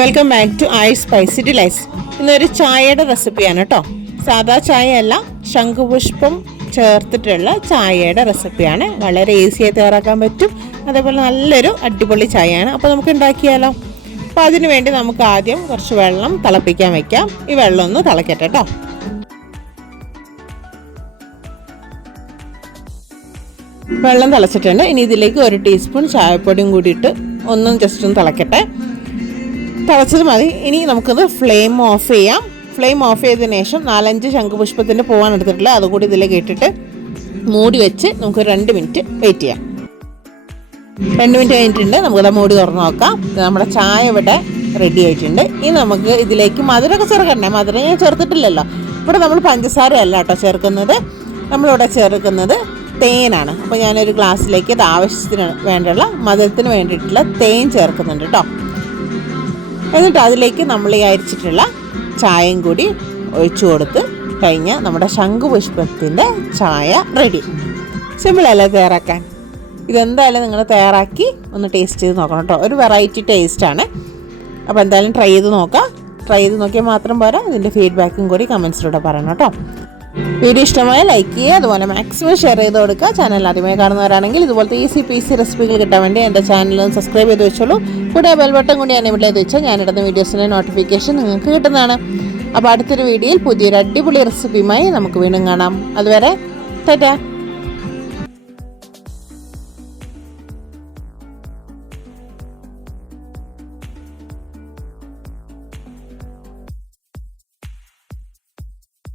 Welcome back to I Spicy Delights. ഇന്നൊരു ചായയുടെ റെസിപ്പിയാണ് കേട്ടോ. സാധാ ചായ അല്ല, ശംഖുപുഷ്പം ചേർത്തിട്ടുള്ള ചായയുടെ റെസിപ്പിയാണ്. വളരെ ഈസിയായി തയ്യാറാക്കാൻ പറ്റും. അതേപോലെ നല്ലൊരു അടിപൊളി ചായയാണ്. അപ്പോൾ നമുക്ക് ഉണ്ടാക്കിയാലോ. അപ്പോൾ അതിനു വേണ്ടി നമുക്ക് ആദ്യം കുറച്ച് വെള്ളം തിളപ്പിക്കാൻ വെക്കാം. ഈ വെള്ളം ഒന്ന് തിളക്കട്ടെ കേട്ടോ. വെള്ളം തിളച്ചിട്ടുണ്ട്. ഇനി ഇതിലേക്ക് 1 ടീസ്പൂൺ ചായപ്പൊടിയും കൂടിയിട്ട് ഒന്നും ജസ്റ്റ് ഒന്ന് തിളക്കട്ടെ. തിളച്ചത് മതി. ഇനി നമുക്കത് ഫ്ലെയിം ഓഫ് ചെയ്യാം. ഫ്ലെയിം ഓഫ് ചെയ്തതിന് ശേഷം 4-5 ശംഖുപുഷ്പത്തിൻ്റെ പൂവാണ് എടുത്തിട്ടുള്ളത്. അതുകൂടി ഇതിലേക്ക് ഇട്ടിട്ട് മൂടി വെച്ച് നമുക്ക് 2 മിനിറ്റ് വെയിറ്റ് ചെയ്യാം. 2 മിനിറ്റ് കഴിഞ്ഞിട്ടുണ്ട്. നമുക്കത് മൂടി തുറന്ന് നോക്കാം. നമ്മുടെ ചായ ഇവിടെ റെഡി ആയിട്ടുണ്ട്. ഇനി നമുക്ക് ഇതിലേക്ക് മധുരമൊക്കെ ചേർക്കണ്ടേ? മധുരം ഞാൻ ചേർത്തിട്ടില്ലല്ലോ. ഇവിടെ നമ്മൾ പഞ്ചസാര അല്ല കേട്ടോ ചേർക്കുന്നത്. നമ്മളിവിടെ ചേർക്കുന്നത് തേനാണ്. അപ്പോൾ ഞാനൊരു ഗ്ലാസ്സിലേക്ക് അത് ആവശ്യത്തിന് വേണ്ടിയുള്ള മധുരത്തിന് വേണ്ടിയിട്ടുള്ള തേൻ ചേർക്കുന്നുണ്ട് കേട്ടോ. എന്നിട്ട് അതിലേക്ക് നമ്മൾ ഈ അരിച്ചിട്ടുള്ള ചായയും കൂടി ഒഴിച്ചു കൊടുത്ത് കഴിഞ്ഞാൽ നമ്മുടെ ശംഖുപുഷ്പത്തിൻ്റെ ചായ റെഡി. സിമ്പിളല്ലേ തയ്യാറാക്കാൻ? ഇതെന്തായാലും നിങ്ങൾ തയ്യാറാക്കി ഒന്ന് ടേസ്റ്റ് ചെയ്ത് നോക്കണം കേട്ടോ. ഒരു വെറൈറ്റി ടേസ്റ്റാണ്. അപ്പോൾ എന്തായാലും ട്രൈ ചെയ്ത് നോക്കാം. ട്രൈ ചെയ്ത് നോക്കിയാൽ മാത്രം പോരാ, ഇതിൻ്റെ ഫീഡ്ബാക്കും കൂടി കമൻസിലൂടെ പറയണം കേട്ടോ. വീഡിയോ ഇഷ്ടമായ ലൈക്ക് ചെയ്യുക, അതുപോലെ മാക്സിമം ഷെയർ ചെയ്ത് കൊടുക്കുക. ചാനൽ ആദ്യമായി കാണുന്നവരാണെങ്കിൽ ഇതുപോലത്തെ ഈസി പീസി റെസിപ്പികൾ കിട്ടാൻ വേണ്ടി എൻ്റെ ചാനൽ സബ്സ്ക്രൈബ് ചെയ്ത് വെച്ചോളൂ. കൂടെ ബെൽ ബട്ടൺ കൂടി എനേബിൾ ചെയ്ത് വെച്ചാൽ ഞാനിടുന്ന വീഡിയോസിൻ്റെ നോട്ടിഫിക്കേഷൻ നിങ്ങൾക്ക് കിട്ടുന്നതാണ്. അപ്പോൾ അടുത്തൊരു വീഡിയോയിൽ പുതിയൊരു അടിപൊളി റെസിപ്പിയുമായി നമുക്ക് വീണ്ടും കാണാം. അതുവരെ ടാറ്റാ.